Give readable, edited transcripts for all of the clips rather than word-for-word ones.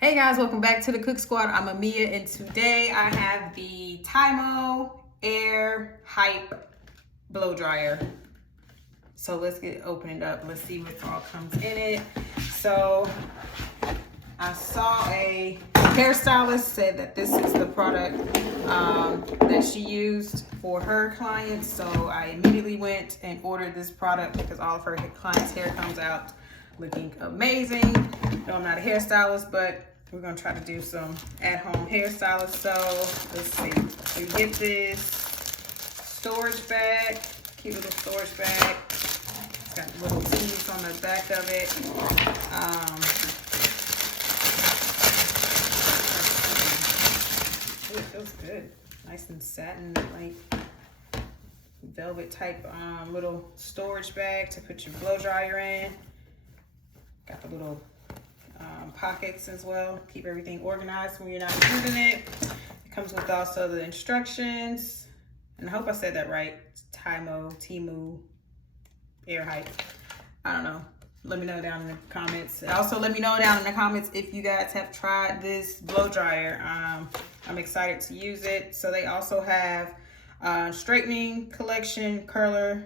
Hey guys, welcome back to the Cook Squad. I'm Amia, and today I have the Tymo Air Hype blow dryer. So let's get it opened up. Let's see what all comes in it. So I saw a hairstylist said that this is the product that she used for her clients. So I immediately went and ordered this product because all of her clients' hair comes out looking amazing. No, I'm not a hairstylist, but we're gonna try to do some at-home hairstyling. So let's see. You get this storage bag, cute little storage bag. It's got little tubes on the back of it. It feels good. Nice and satin, like velvet type little storage bag to put your blow dryer in. Got the little pockets as well. Keep everything organized when you're not using it. It comes with also the instructions. And I hope I said that right. It's Tymo Air Hype. I don't know. Let me know down in the comments. Also, let me know down in the comments if you guys have tried this blow dryer. I'm excited to use it. So they also have straightening collection, curler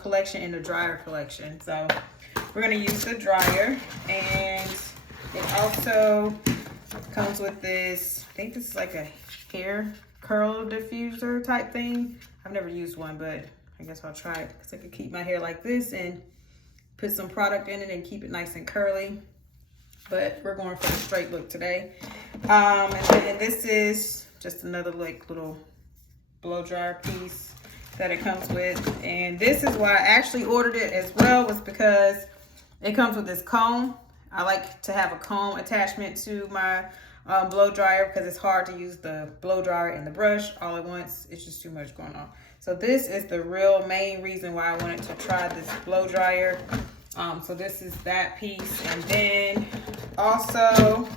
collection, and the dryer collection. So we're gonna use the dryer, and it also comes with this, I think this is like a hair curl diffuser type thing. I've never used one, but I guess I'll try it because I can keep my hair like this and put some product in it and keep it nice and curly. But we're going for the straight look today. And then this is just another like little blow dryer piece that it comes with. And this is why I actually ordered it as well, was because it comes with this comb. I like to have a comb attachment to my blow dryer because it's hard to use the blow dryer and the brush all at once. It's just too much going on. So this is the real main reason why I wanted to try this blow dryer. So this is that piece. And then also,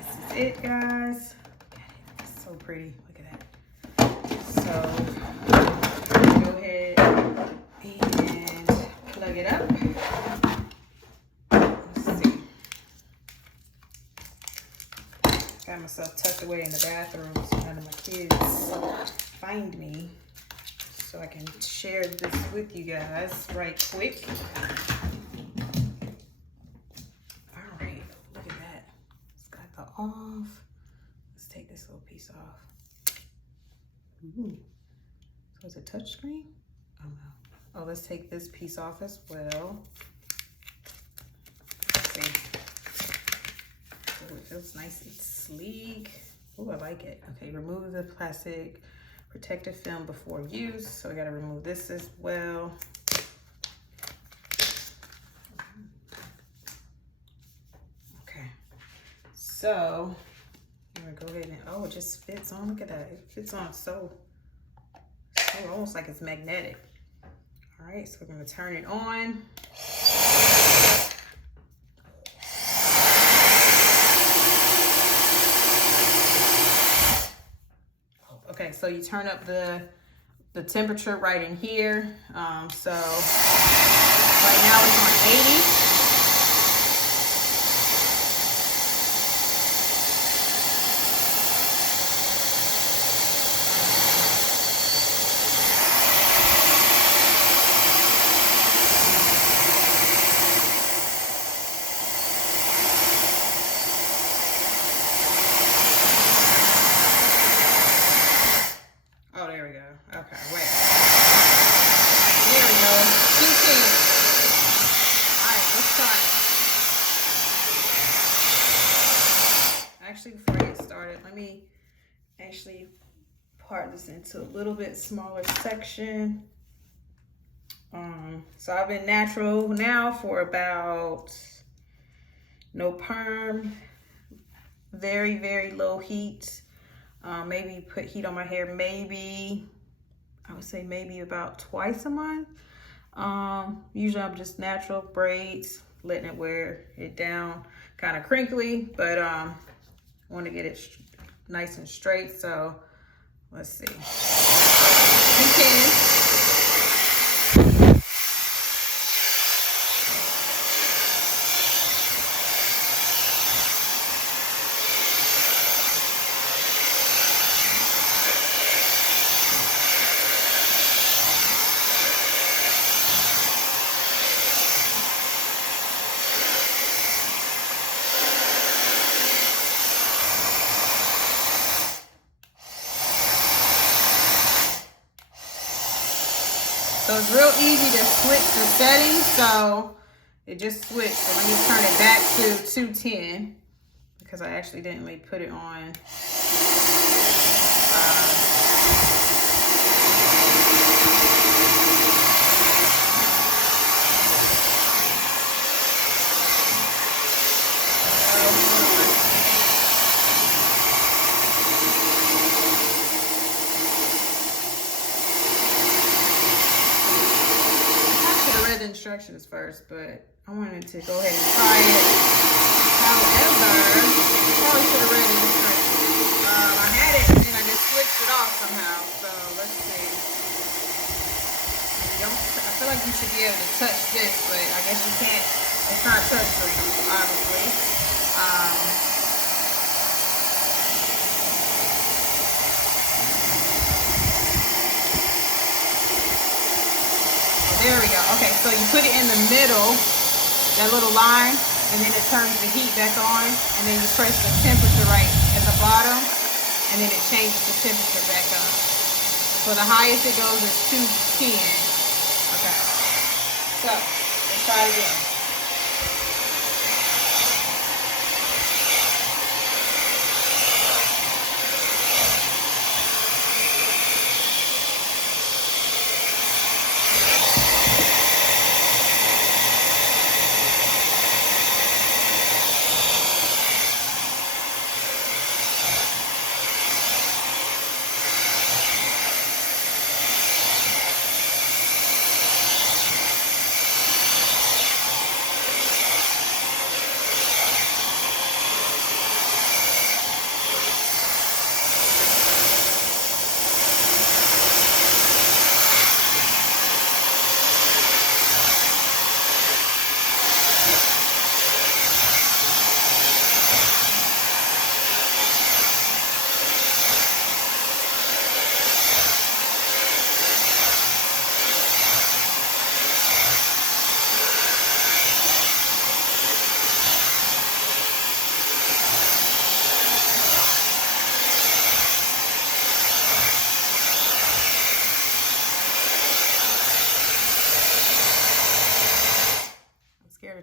this is it, guys. It's so pretty. Look at that. So go ahead and plug it up. Got myself tucked away in the bathroom so none of my kids find me, so I can share this with you guys right quick. All right, look at that. It's got the off. Let's take this little piece off. Ooh. So it's a touch screen? Oh no. Oh, let's take this piece off as well. Let's see. Oh, it feels nice and sleek. Oh, I like it. Okay, remove the plastic protective film before use. So I gotta remove this as well. Okay, so I'm gonna go ahead and, oh, it just fits on. Look at that. It fits on so almost like it's magnetic. All right, so we're gonna turn it on. Okay, so you turn up the temperature right in here. So right now it's on 80. Okay, wait. There we go. 210. All right, let's start. Actually, before I get started, let me actually part this into a little bit smaller section. So I've been natural now for about, no perm, very, very low heat. Maybe put heat on my hair, maybe, I would say maybe about twice a month. Usually I'm just natural braids, letting it wear it down, kind of crinkly, but I want to get it nice and straight. So let's see. You can. it's real easy to switch the settings. So it just switched. So let me turn it back to 210 because I actually didn't like put it on. Instructions first, but I wanted to go ahead and try it. However, I probably should have read the instructions. I had it and then I just switched it off somehow. So let's see. I feel like you should be able to touch this, but I guess you can't. It's not touch screen, obviously. There we go. Okay, so you put it in the middle, that little line, and then it turns the heat back on, and then you press the temperature right at the bottom, and then it changes the temperature back up. So the highest it goes is 210. Okay. So let's try it again.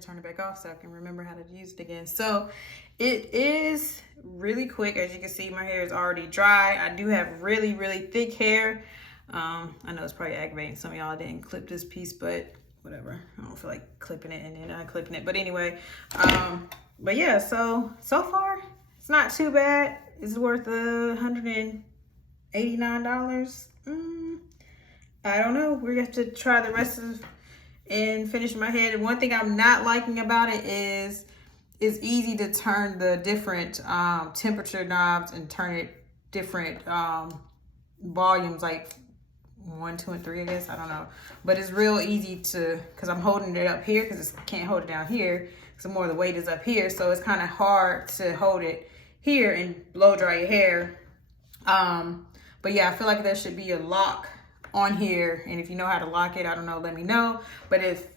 Turn it back off so I can remember how to use it again. So it is really quick. As you can see, my hair is already dry. I do have really, really thick hair. I know it's probably aggravating some of y'all didn't clip this piece, but whatever. I don't feel like clipping it and then unclipping it. But anyway, but yeah, so far it's not too bad. It's worth $189. I don't know. We're gonna have to try the rest of and finish my head. And one thing I'm not liking about it is it's easy to turn the different temperature knobs and turn it different volumes, like 1, 2, and 3, I guess. I don't know, but it's real easy to, because I'm holding it up here because I can't hold it down here because more of the weight is up here, so it's kind of hard to hold it here and blow dry your hair. But yeah, I feel like there should be a lock on here, and if you know how to lock it, I don't know, let me know. But it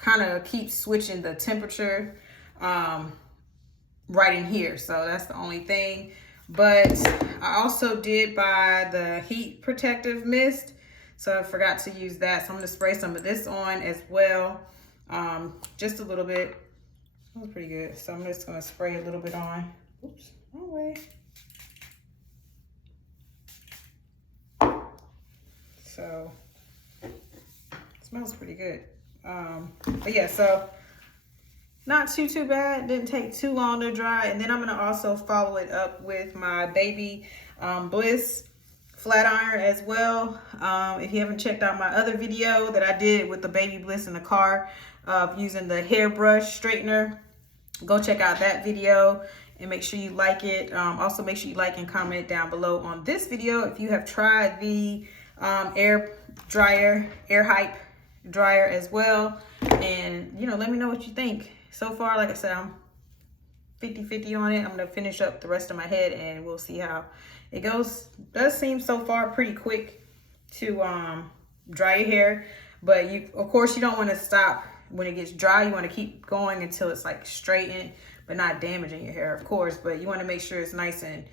kind of keeps switching the temperature right in here, so that's the only thing. But I also did buy the heat protective mist, so I forgot to use that, so I'm gonna spray some of this on as well, just a little bit. That was pretty good, so I'm just gonna spray a little bit on. Oops, wrong way. So it smells pretty good. But yeah, so not too bad. Didn't take too long to dry. And then I'm gonna also follow it up with my Baby Bliss flat iron as well. If you haven't checked out my other video that I did with the Baby Bliss in the car of using the hairbrush straightener, go check out that video and make sure you like it. Also make sure you like and comment down below on this video if you have tried the air hype dryer as well, and you know, let me know what you think. So far, like I said, I'm 50-50 on it. I'm gonna finish up the rest of my head and we'll see how it goes. Does seem so far pretty quick to dry your hair, but you, of course, you don't want to stop when it gets dry. You want to keep going until it's like straightened but not damaging your hair, of course. But you want to make sure it's nice and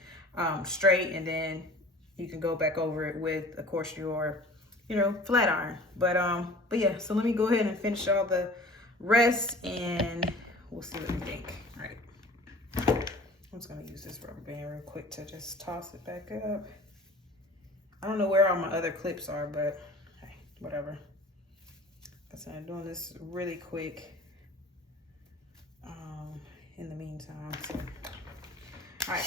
straight, and then you can go back over it with, of course, your you know, flat iron. But yeah, so let me go ahead and finish all the rest and we'll see what we think. All right. I'm just gonna use this rubber band real quick to just toss it back up. I don't know where all my other clips are, but hey, whatever. So I'm doing this really quick in the meantime. So, all right.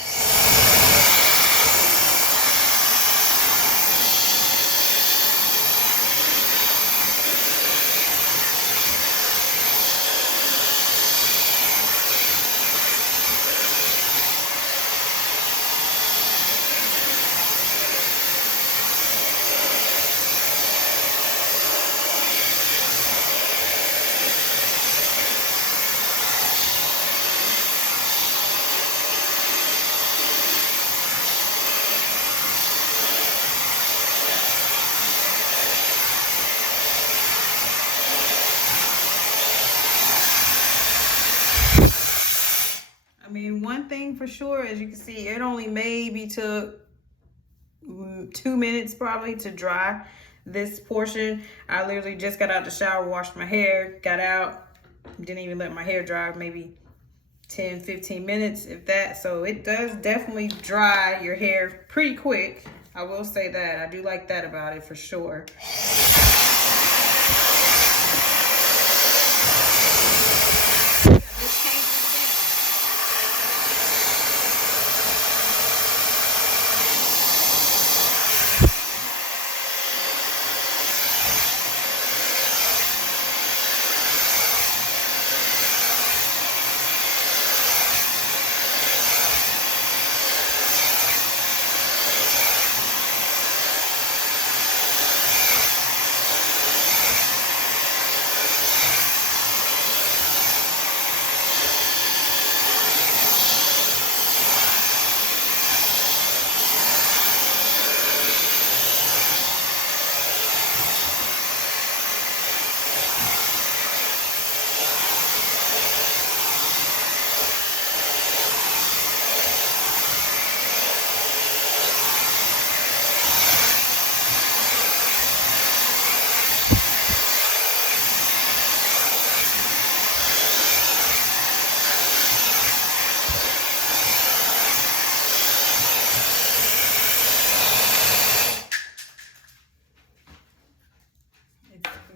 I mean, one thing for sure, as you can see, it only maybe took 2 minutes probably to dry this portion. I literally just got out the shower, washed my hair, got out, didn't even let my hair dry, maybe 10-15 minutes, if that. So it does definitely dry your hair pretty quick. I will say that. I do like that about it for sure.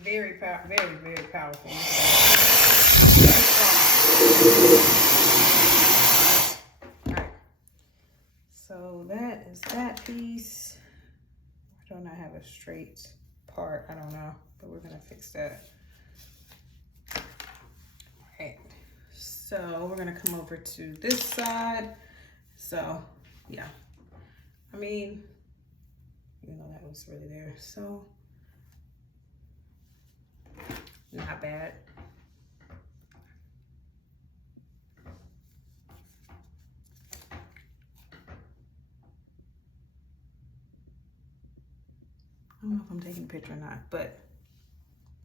Very powerful. All right. So that is that piece. I do not have a straight part. I don't know, but we're gonna fix that. All right. So we're gonna come over to this side. So yeah, I mean, even though that was really there, so. Not bad. I don't know if I'm taking a picture or not, but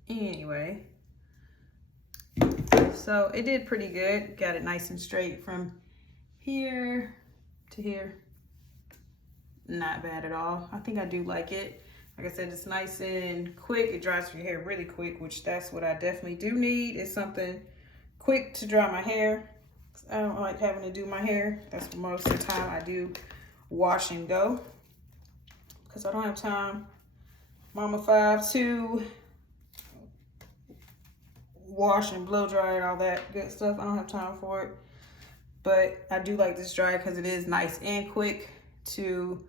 anyway. So it did pretty good. Got it nice and straight from here to here. Not bad at all. I think I do like it. Like I said, it's nice and quick. It dries your hair really quick, which that's what I definitely do need, is something quick to dry my hair. I don't like having to do my hair. That's most of the time I do wash and go, because I don't have time, Mama 5, to wash and blow dry and all that good stuff. I don't have time for it. But I do like this dry because it is nice and quick to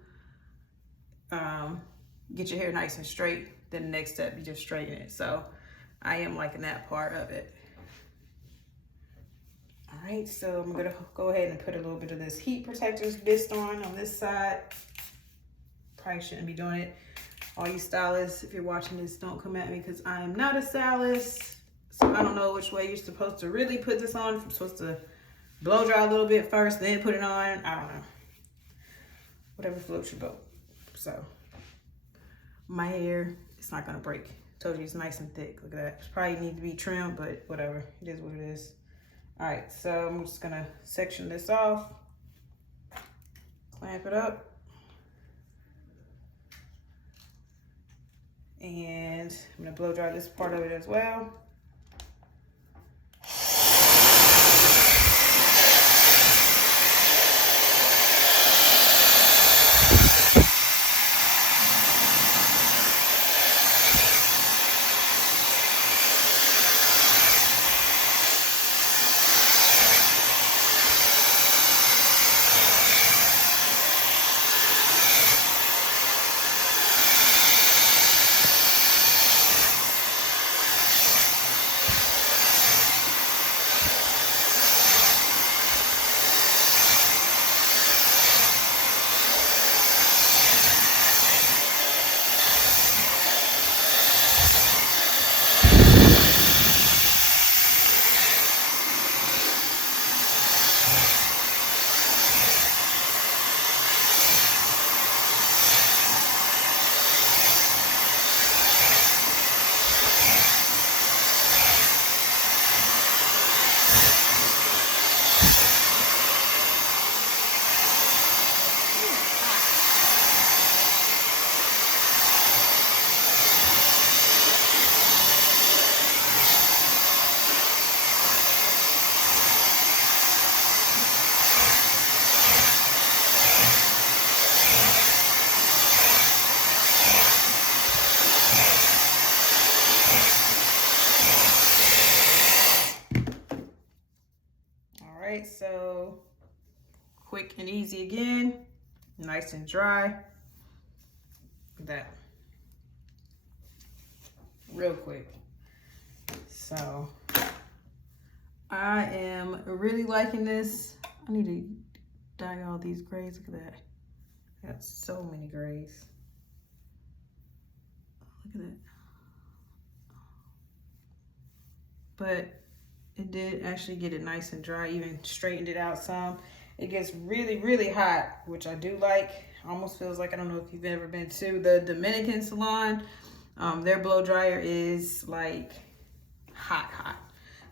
get your hair nice and straight. Then the next step, you just straighten it. So I am liking that part of it. All right, so I'm gonna go ahead and put a little bit of this heat protectors mist on this side. Probably shouldn't be doing it. All you stylists, if you're watching this, don't come at me, because I am not a stylist. So I don't know which way you're supposed to really put this on. If I'm supposed to blow dry a little bit first, then put it on. I don't know. Whatever floats your boat. So my hair, it's not gonna break. Told you it's nice and thick. Look at that. It probably need to be trimmed, but whatever. It is what it is. All right, so I'm just gonna section this off, clamp it up. And I'm gonna blow dry this part of it as well. So quick and easy again, nice and dry. That real quick. So I am really liking this. I need to dye all these grays. Look at that. I got so many grays. Look at that. But it did actually get it nice and dry, even straightened it out some. It gets really, really hot, which I do like. Almost feels like, I don't know if you've ever been to the Dominican salon. Their blow dryer is like hot, hot.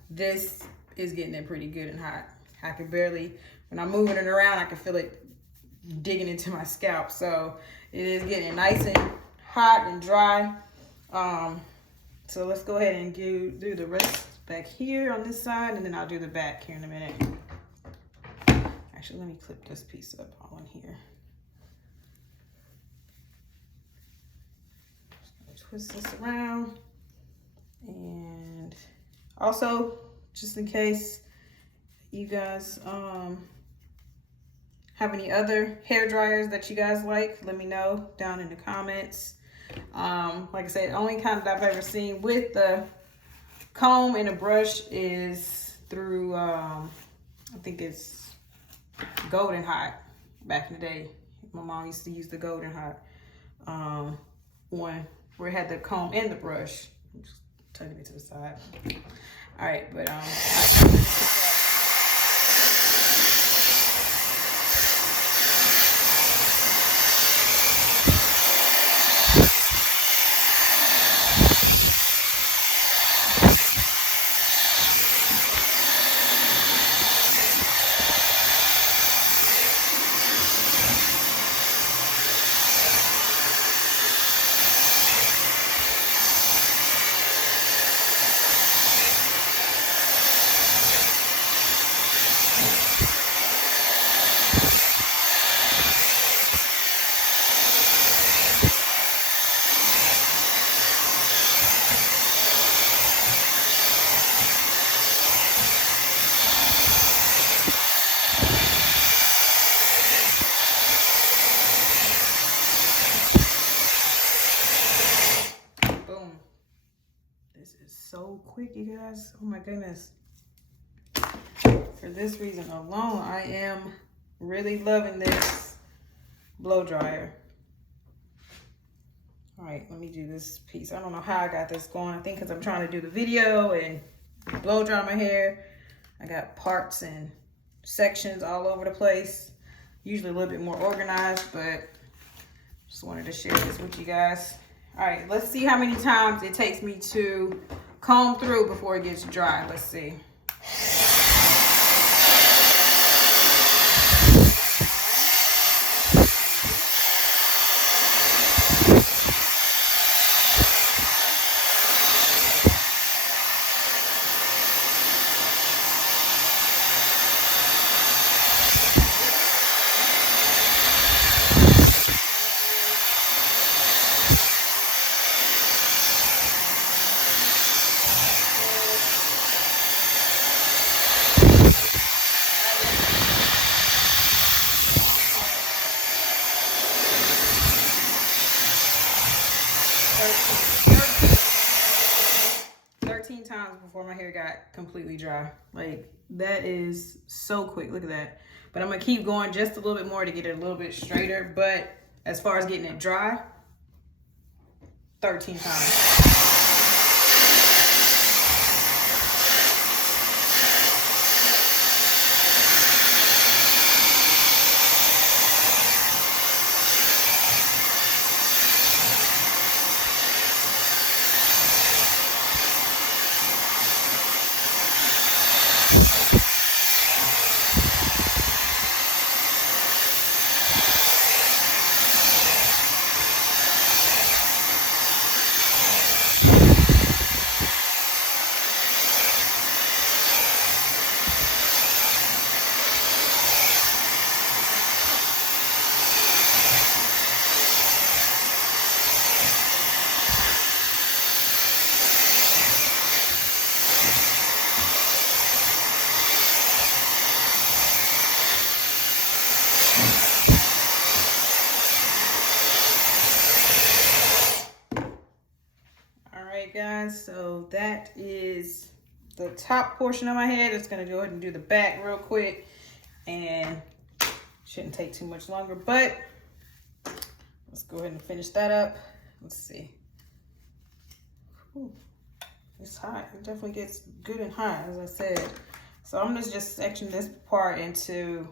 This is getting it pretty good and hot. I can barely, when I'm moving it around, I can feel it digging into my scalp. So it is getting nice and hot and dry. So let's go ahead and do the rest back here on this side, and then I'll do the back here in a minute. Actually, let me clip this piece up all in here. Just gonna twist this around. And also, just in case you guys have any other hair dryers that you guys like, let me know down in the comments. Like I said, the only kind that I've ever seen with the comb and a brush is through I think it's Golden Hot. Back in the day, my mom used to use the Golden Hot one where it had the comb and the brush. I'm just tucking it to the side. All right, but so quick, you guys. Oh my goodness. For this reason alone, I am really loving this blow dryer. All right, let me do this piece. I don't know how I got this going. I think because I'm trying to do the video and blow dry my hair. I got parts and sections all over the place. Usually a little bit more organized, but just wanted to share this with you guys. All right, let's see how many times it takes me to comb through before it gets dry. Let's see. times before my hair got completely dry. Like, that is so quick. Look at that. But I'm gonna keep going just a little bit more to get it a little bit straighter. But as far as getting it dry, 13 times. Guys, so that is the top portion of my head. It's gonna go ahead and do the back real quick, and shouldn't take too much longer, but let's go ahead and finish that up. Let's see. Ooh, it's hot. It definitely gets good and hot, as I said. So I'm gonna just section this part into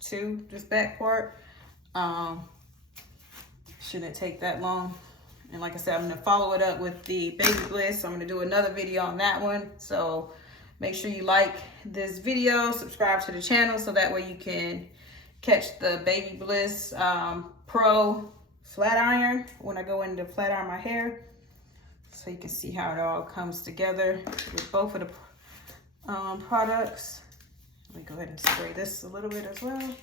two, this back part. Shouldn't take that long. And like I said, I'm gonna follow it up with the Baby Bliss. I'm gonna do another video on that one. So make sure you like this video, subscribe to the channel so that way you can catch the Baby Bliss Pro flat iron when I go in to flat iron my hair. So you can see how it all comes together with both of the products. Let me go ahead and spray this a little bit as well.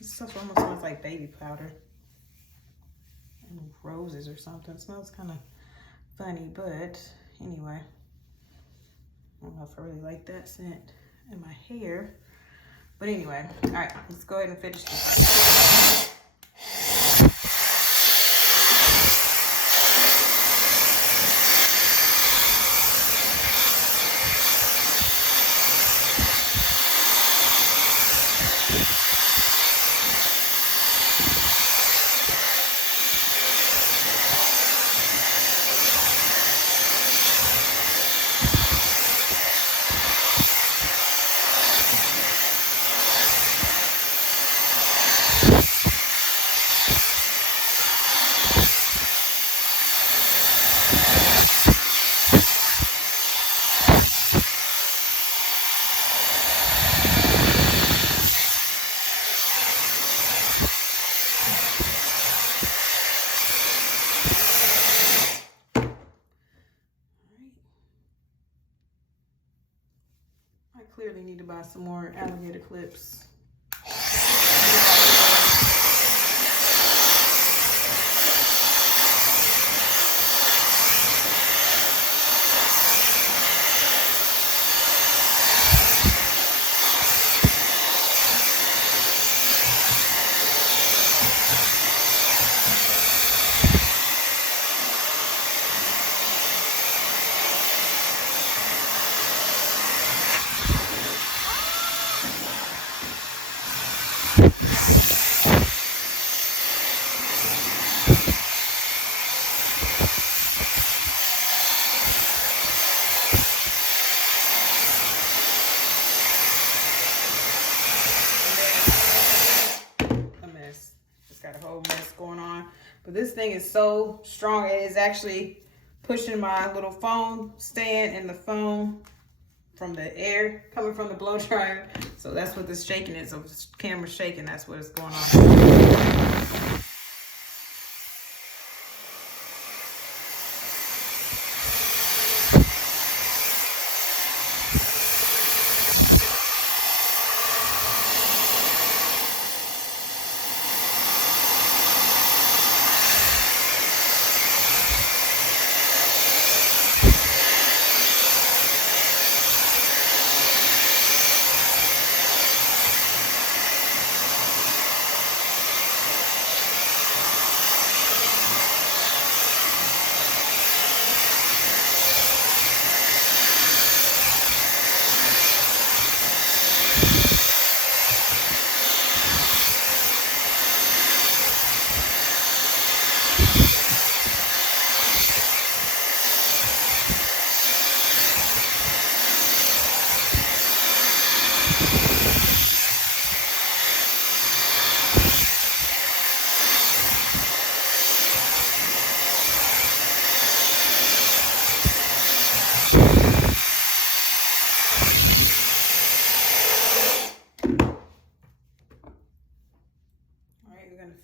This stuff almost smells like baby powder. Roses or something. It smells kind of funny, but anyway, I don't know if I really like that scent in my hair, but anyway, all right, let's go ahead and finish this. Clearly need to buy some more alligator clips. But this thing is so strong, it is actually pushing my little phone stand and the phone from the air coming from the blow dryer. So that's what this shaking is. So the camera's shaking, that's what is going on.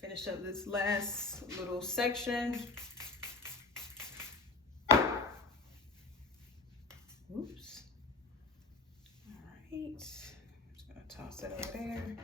Finish up this last little section. Oops. All right. Just gonna toss it over there.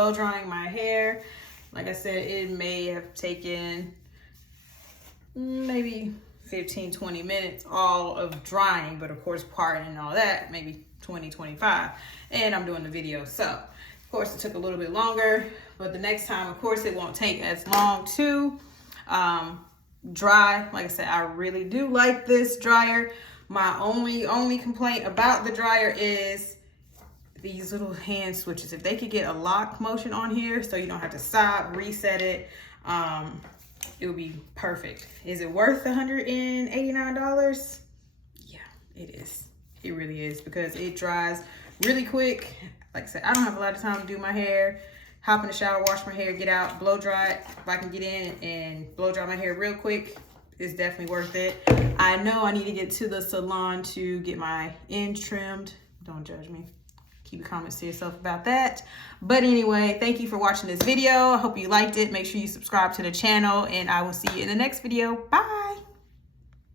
blow drying my hair. Like I said, it may have taken maybe 15-20 minutes all of drying, but of course parting and all that, maybe 20-25, and I'm doing the video. So of course it took a little bit longer, but the next time of course it won't take as long to dry. Like I said, I really do like this dryer. My only complaint about the dryer is these little hand switches. If they could get a lock motion on here so you don't have to stop, reset it, it would be perfect. Is it worth $189? Yeah, it is. It really is, because it dries really quick. Like I said, I don't have a lot of time to do my hair. Hop in the shower, wash my hair, get out, blow dry it. If I can get in and blow dry my hair real quick, it's definitely worth it. I know I need to get to the salon to get my ends trimmed. Don't judge me. Keep your comments to yourself about that. But anyway, thank you for watching this video. I hope you liked it. Make sure you subscribe to the channel, and I will see you in the next video. Bye.